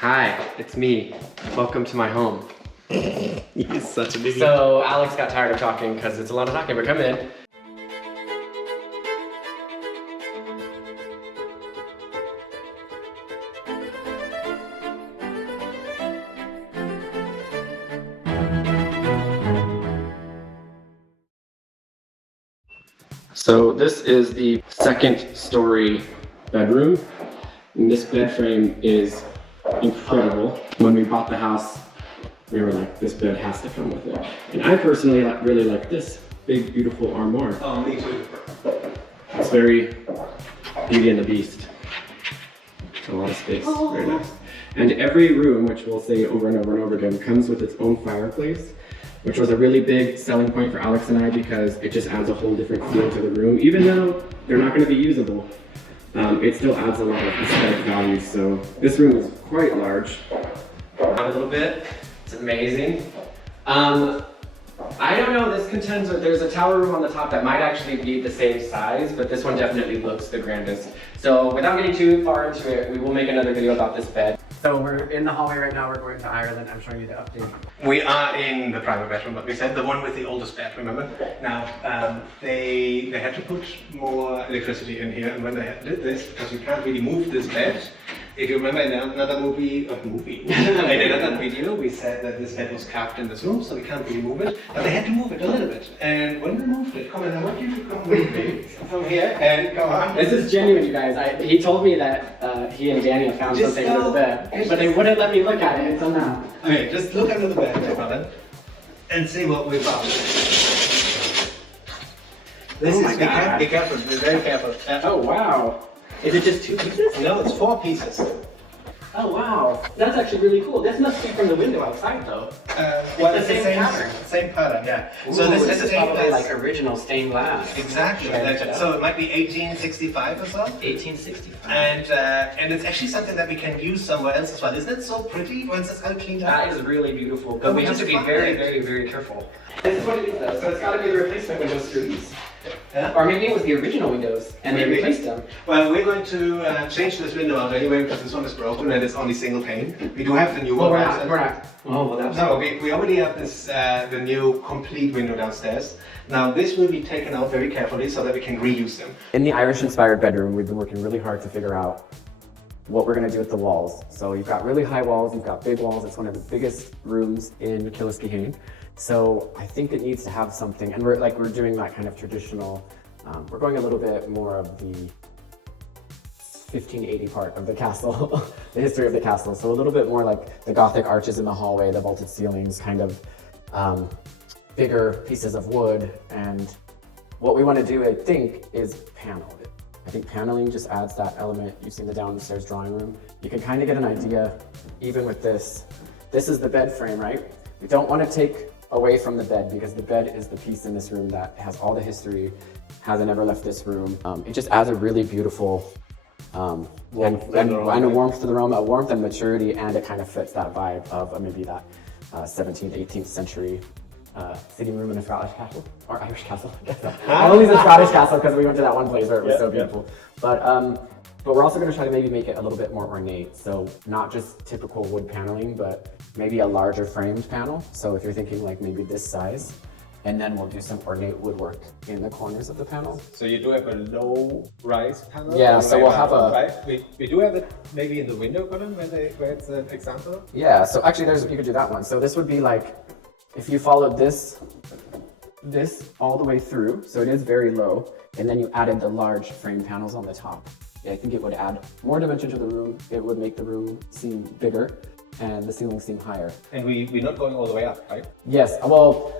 Hi, it's me. Welcome to my home. He's such an idiot. So Alex got tired of talking because it's a lot of talking, but come in. So this is the second story bedroom. And this bed frame is incredible. When we bought the house, we were like, this bed has to come with it. And I personally really like this big, beautiful armoire. Oh, me too. It's very Beauty and the Beast. It's a lot of space, very nice. And every room, which we'll say over and over and over again, comes with its own fireplace, which was a really big selling point for Alex and I because it just adds a whole different feel to the room. Even though they're not going to be usable, it still adds a lot of aesthetic value. So this room is quite large. A little bit. It's amazing. I don't know, this contends with, there's a tower room on the top that might actually be the same size, but this one definitely looks the grandest. So without getting too far into it, we will make another video about this bed. So we're in the hallway right now, we're going to Ireland. I'm showing you the update. We are in the private bedroom, but we said the one with the oldest bed, remember? Now, they had to put more electricity in here, and when they did this, because you can't really move this bed, if you remember in another in another video, we said that this bed was capped in this room, so we can't really move it, but they had to move it a little bit. And when they moved it, come on, I want you to come with me from here and come on. This is genuine, you guys. He told me that he and Daniel found something under the bed, but they wouldn't let me look at it until now. Okay, just look under the bed, my brother, and see what we found. This Oh my God. Be careful, be very careful. Oh wow. Is it just 2 pieces? No, it's 4 pieces. Oh wow. That's actually really cool. This must be from the window outside though. Well, it's the same pattern. Same pattern, yeah. Ooh, so this is probably like original stained glass. Exactly. So it might be 1865 or so. 1865. And it's actually something that we can use somewhere else as well. Isn't it so pretty once it's all cleaned up? That is really beautiful, but we have to be very, very, very careful. This is what it is though, so it's got to be the replacement window screws. Yeah. Or maybe it was the original windows and they replaced them. Well, we're going to change this window out anyway because this one is broken and it's only single pane. We do have the new one. We're not. Oh, well, that's no, we already have this the new complete window downstairs. Now this will be taken out very carefully so that we can reuse them. In the Irish-inspired bedroom, we've been working really hard to figure out what we're going to do with the walls. So you've got really high walls, you've got big walls. It's one of the biggest rooms in Killoskehane. So I think it needs to have something, and we're doing that kind of traditional, we're going a little bit more of the 1580 part of the castle, the history of the castle. So a little bit more like the Gothic arches in the hallway, the vaulted ceilings, kind of bigger pieces of wood. And what we want to do, I think, is panel it. I think paneling just adds that element. You've seen the downstairs drawing room. You can kind of get an idea, even with this. This is the bed frame, right? We don't want to take away from the bed because the bed is the piece in this room that has all the history, hasn't ever left this room. It just adds a really beautiful warmth and a warmth to the room, a warmth and maturity, and it kind of fits that vibe of maybe that 17th, 18th century sitting room in a Scottish castle, or Irish castle, I guess. I only said Scottish castle because we went to that one place where it was so beautiful. But we're also going to try to maybe make it a little bit more ornate. So not just typical wood paneling, but maybe a larger framed panel. So if you're thinking like maybe this size, and then we'll do some ornate woodwork in the corners of the panel. So you do have a low rise panel? Yeah, so we'll have a... Right? We do have it maybe in the window column where it's an example? Yeah, so actually you could do that one. So this would be like, if you followed this all the way through, so it is very low, and then you added the large frame panels on the top. I think it would add more dimension to the room. It would make the room seem bigger and the ceiling seem higher. And we're not going all the way up, right? Yes, well,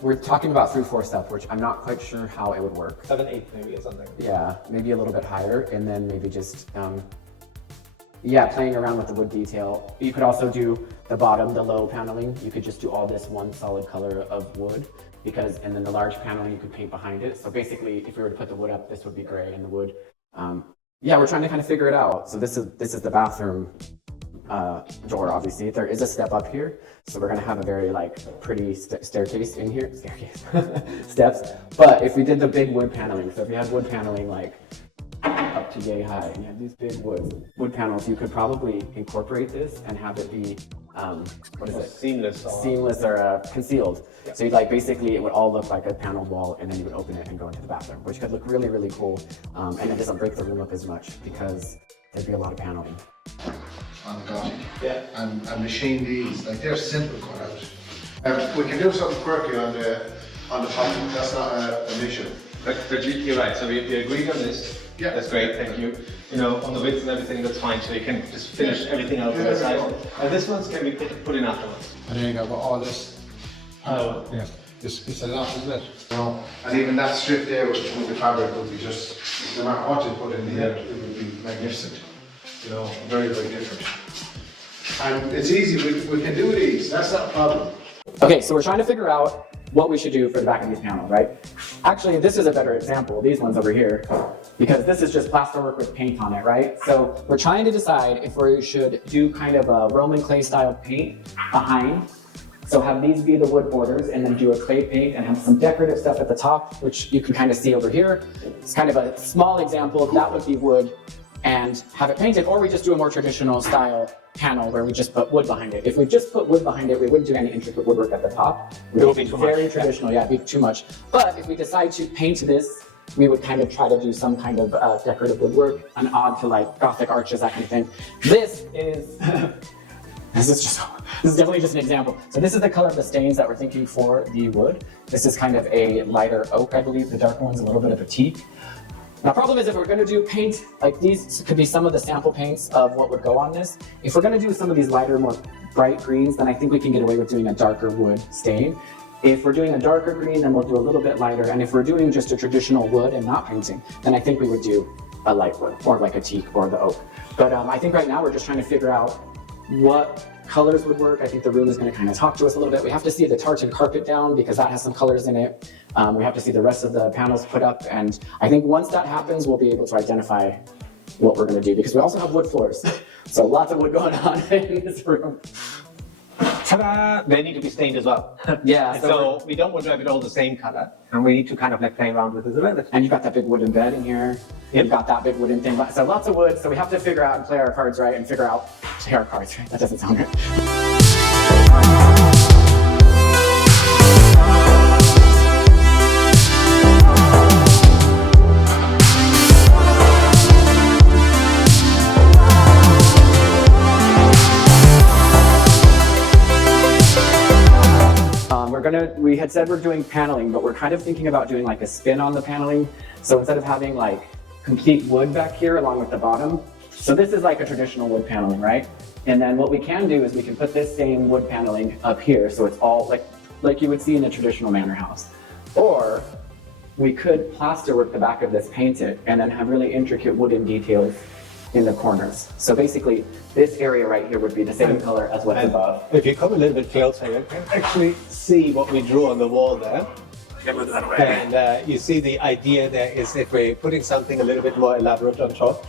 we're talking about 3/4 step, which I'm not quite sure how it would work. 7/8 maybe or something. Yeah, maybe a little bit higher, and then maybe just, playing around with the wood detail. You could also do the bottom, the low paneling. You could just do all this one solid color of wood, and then the large paneling you could paint behind it. So basically, if we were to put the wood up, this would be gray, and the wood. We're trying to kind of figure it out. So this is the bathroom door, obviously. There is a step up here, so we're gonna have a very pretty staircase in here. Steps. But if we did the big wood paneling, so if you had wood paneling like up to yay high, and you have these big wood panels. You could probably incorporate this and have it be, what is it? Seamless or concealed. Yeah. So you'd like, basically it would all look like a paneled wall, and then you would open it and go into the bathroom, which could look really, really cool. And it doesn't break the room up as much because there'd be a lot of paneling. On the Gothic. Yeah. And machine these, like they're simple cut out. We can do something quirky on the bottom, that's not an issue. But you're right, so we agreed on this. Yeah. That's great, thank you. You know, on the width and everything, that's fine, so you can just finish everything else on the side. And this one's can be put in afterwards. And there you go, got all this. Yeah. It's a lot, isn't it? No. And even that strip there with the fabric would be just, no matter what you put in here, it would be magnificent. You know, very, very different. And it's easy, we can do these, that's not a problem. Okay, so we're trying to figure out what we should do for the back of these panels, right? Actually, this is a better example, these ones over here, because this is just plasterwork with paint on it, right? So we're trying to decide if we should do kind of a Roman clay style paint behind. So have these be the wood borders and then do a clay paint and have some decorative stuff at the top, which you can kind of see over here. It's kind of a small example, that would be wood, and have it painted, or we just do a more traditional style panel where we just put wood behind it. If we just put wood behind it, we wouldn't do any intricate woodwork at the top. It would be too very much. Traditional, yeah, it'd be too much. But if we decide to paint this, we would kind of try to do some kind of decorative woodwork, an odd to like Gothic arches, that kind of thing. This is, this is definitely just an example. So this is the color of the stains that we're thinking for the wood. This is kind of a lighter oak, I believe. The darker one's a little bit of a teak. Now, the problem is if we're going to do paint, like these could be some of the sample paints of what would go on this. If we're going to do some of these lighter, more bright greens, then I think we can get away with doing a darker wood stain. If we're doing a darker green, then we'll do a little bit lighter. And if we're doing just a traditional wood and not painting, then I think we would do a light wood or like a teak or the oak. But I think right now we're just trying to figure out what colors would work. I think the room is going to kind of talk to us a little bit. We have to see the tartan carpet down because that has some colors in it. We have to see the rest of the panels put up. And I think once that happens, we'll be able to identify what we're going to do because we also have wood floors. So lots of wood going on in this room. Ta-da! They need to be stained as well. Yeah. So we don't want to have it all the same color. And we need to kind of like play around with it a little bit. And you've got that big wooden bed in here. You've got that big wooden thing. So lots of wood. So we have to figure out and play our cards right and figure out, play our cards right. That doesn't sound good. We had said we're doing paneling, but we're kind of thinking about doing like a spin on the paneling. So instead of having like complete wood back here along with the bottom, so this is like a traditional wood paneling, right? And then what we can do is we can put this same wood paneling up here, so it's all like you would see in a traditional manor house. Or we could plasterwork the back of this, paint it, and then have really intricate wooden details in the corners. So basically, this area right here would be the same color as what's above. If you come a little bit closer, you can actually see what we drew on the wall there. Move that away. And you see the idea there is if we're putting something a little bit more elaborate on top,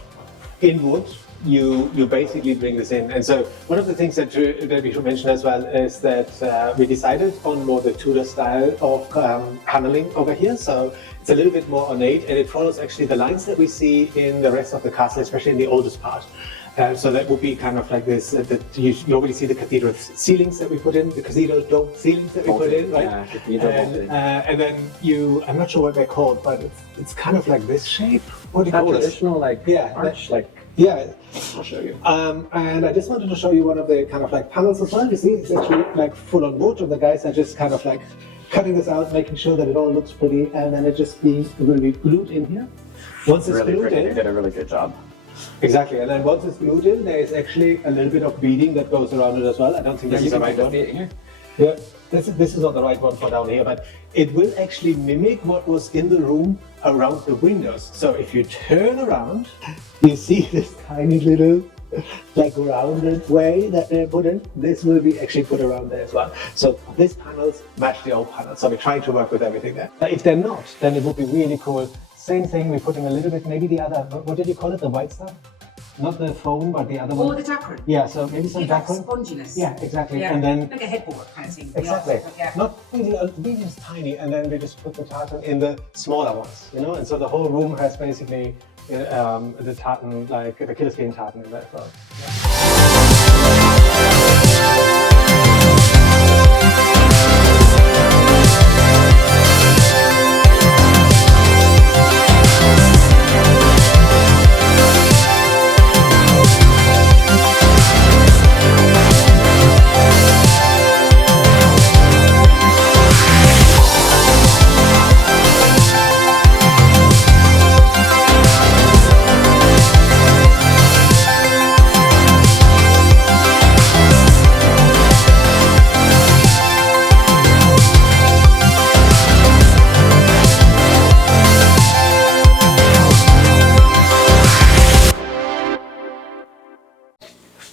in wood, you basically bring this in. And so one of the things that we should mention as well is that we decided on more the Tudor style of paneling over here. So it's a little bit more ornate and it follows actually the lines that we see in the rest of the castle, especially in the oldest part. So that would be kind of like this, that you already see the cathedral ceilings that we put in, the cathedral dome ceilings that we put in, right? Yeah, cathedral and then I'm not sure what they're called, but it's kind of like this shape. What do you call it? Traditional arch, Yeah, I'll show you. And I just wanted to show you one of the kind of like panels as well. You see, it's actually like full on wood, and the guys are just kind of like cutting this out, making sure that it all looks pretty, and then it will be glued in here. Once it's glued in, they did a really good job. Exactly, and then once it's glued in, there is actually a little bit of beading that goes around it as well. I don't think this is the right one. Yeah, this is not the right one for down here, but it will actually mimic what was in the room around the windows. So if you turn around, you see this tiny little like rounded way that they put in. This will be actually put around there as well. So these panels match the old panels. So we're trying to work with everything there. If they're not, then it would be really cool. Same thing, we're putting a little bit, maybe the other, what did you call it, the white stuff? not the foam, but the other Or one. the duckling. Yeah, so maybe some Give that duckling. sponginess. Yeah, exactly. Yeah. And then Like a headboard kind of thing. exactly, Yeah. not really, really just tiny, and then we just put the tartan in the smaller ones, you know, and so the whole room has basically the tartan, like the Killoskehane tartan in there as well.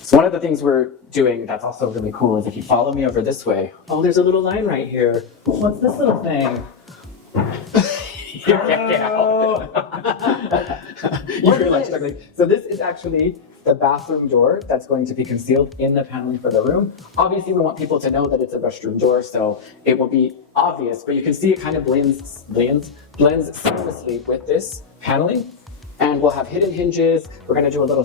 So one of the things we're doing that's also really cool is if you follow me over this way, oh, there's a little line right here. What's this little thing? You can't get out. You're like struggling. So this is actually the bathroom door that's going to be concealed in the paneling for the room. Obviously, we want people to know that it's a restroom door, so it will be obvious, but you can see it kind of blends seamlessly with this paneling. And we'll have hidden hinges. We're gonna do a little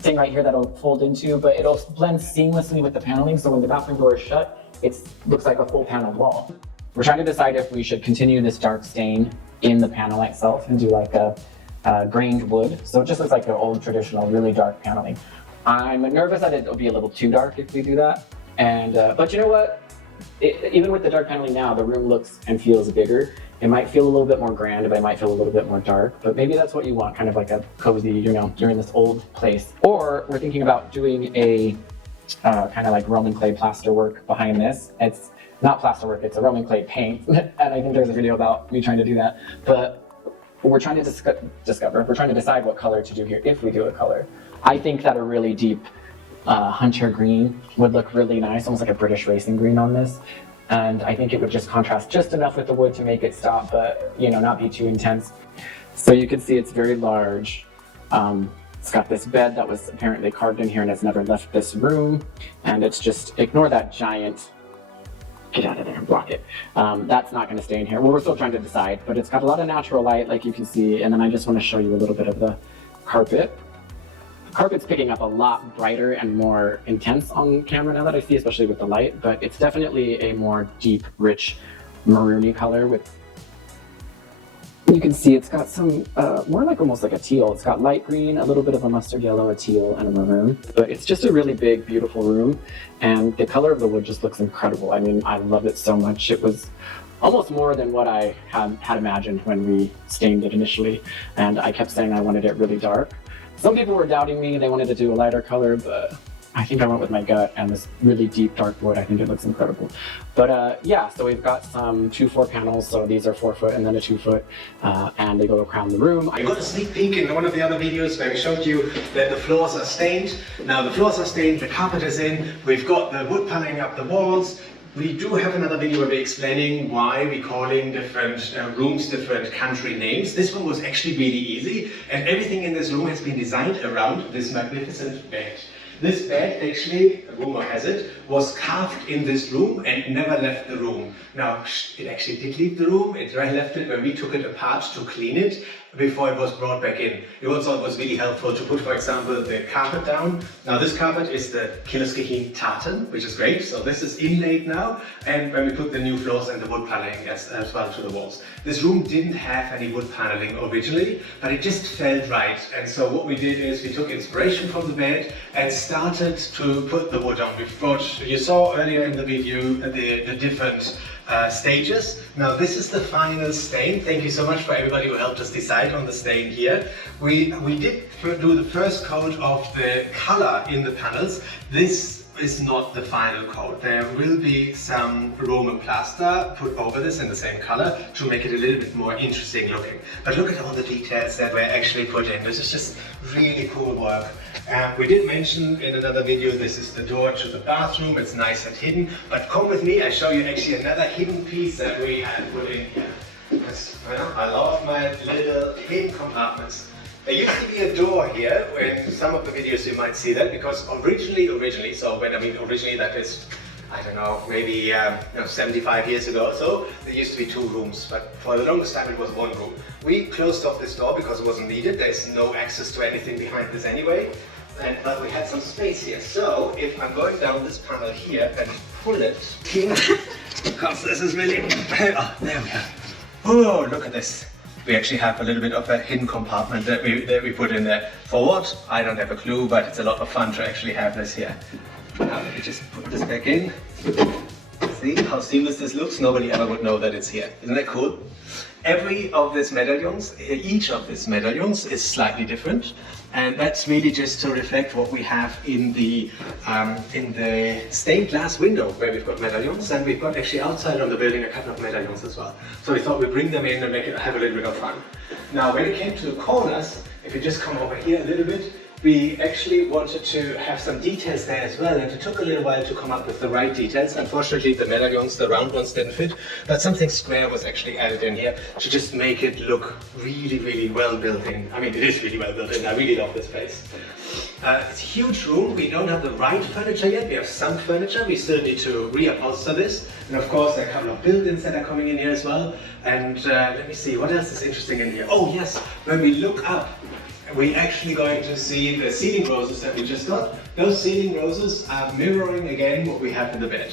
thing right here that'll fold into, but it'll blend seamlessly with the paneling. So when the bathroom door is shut, it looks like a full panel wall. We're trying to decide if we should continue this dark stain in the panel itself and do like a grained wood. So it just looks like an old traditional, really dark paneling. I'm nervous that it'll be a little too dark if we do that. And but you know what? Even with the dark paneling now, the room looks and feels bigger. It might feel a little bit more grand, but it might feel a little bit more dark. But maybe that's what you want, kind of like a cozy, you know, you're in this old place. Or we're thinking about doing a kind of like Roman clay plaster work behind this. It's not plaster work, it's a Roman clay paint. And I think there's a video about me trying to do that. But we're trying to we're trying to decide what color to do here, if we do a color. I think that a really deep hunter green would look really nice, almost like a British racing green on this. And I think it would just contrast just enough with the wood to make it stop, but you know, not be too intense. So you can see it's very large. It's got this bed that was apparently carved in here and has never left this room. And it's just, ignore that giant, get out of there and block it. That's not gonna stay in here. Well, we're still trying to decide, but it's got a lot of natural light like you can see. And then I just wanna show you a little bit of the carpet. Carpet's picking up a lot brighter and more intense on camera now that I see, especially with the light, but it's definitely a more deep, rich, maroony color with, you can see it's got some, more like almost like a teal. It's got light green, a little bit of a mustard yellow, a teal, and a maroon. But it's just a really big, beautiful room, and the color of the wood just looks incredible. I mean, I love it so much. It was almost more than what I had imagined when we stained it initially, and I kept saying I wanted it really dark. Some people were doubting me, they wanted to do a lighter color, but I think I went with my gut and this really deep dark wood. I think it looks incredible. But yeah, so we've got some 2-4 panels, so these are 4 foot and then a 2 foot, and they go around the room. I got a sneak peek in one of the other videos where we showed you that the floors are stained. Now the floors are stained, the carpet is in, we've got the wood paneling up the walls. We do have another video where we're explaining why we're calling different rooms different country names. This one was actually really easy, and everything in this room has been designed around this magnificent bed. This bed actually, rumor has it, was carved in this room and never left the room. Now, it actually did leave the room, it left it when we took it apart to clean it before it was brought back in. It also was really helpful to put, for example, the carpet down. Now this carpet is the Killoskehane tartan, which is great. So this is inlaid now, and when we put the new floors and the wood paneling as well to the walls. This room didn't have any wood paneling originally, but it just felt right. And so what we did is we took inspiration from the bed and started to put the wood on. We've got, you saw earlier in the video, the different stages. Now this is the final stain. Thank you so much for everybody who helped us decide on the stain here. We did do the first coat of the color in the panels. This is not the final coat. There will be some Roman plaster put over this in the same color to make it a little bit more interesting looking. But look at all the details that were actually put in. This is just really cool work. We did mention in another video, this is the door to the bathroom. It's nice and hidden, but come with me, I show you actually another hidden piece that we had put in here. I love my little hidden compartments. There used to be a door here. In some of the videos you might see that, because originally, so when I mean originally, that is, I don't know, maybe 75 years ago or so, there used to be 2 rooms, but for the longest time it was 1 room. We closed off this door because it wasn't needed. There's no access to anything behind this anyway, but we had some space here. So if I'm going down this panel here and pull it here, because this is really, oh, there we are. Oh, look at this. We actually have a little bit of a hidden compartment that we put in there. For what? I don't have a clue, but it's a lot of fun to actually have this here. Now let me just put this back in. See how seamless this looks? Nobody ever would know that it's here. Isn't that cool? Every of these medallions, each of these medallions is slightly different, and that's really just to reflect what we have in the stained glass window where we've got medallions, and we've got actually outside on the building a couple of medallions as well. So we thought we'd bring them in and have a little bit of fun. Now when it came to the corners, if you just come over here a little bit, we actually wanted to have some details there as well, and it took a little while to come up with the right details. Unfortunately, the medallions, the round ones, didn't fit, but something square was actually added in here to just make it look really, really well built in. I mean, it is really well built in. I really love this place. It's a huge room. We don't have the right furniture yet. We have some furniture. We still need to reupholster this. And of course, there are a couple of build-ins that are coming in here as well. And let me see, what else is interesting in here? Oh yes, when we look up, we're actually going to see the ceiling roses that we just got. Those ceiling roses are mirroring again what we have in the bed.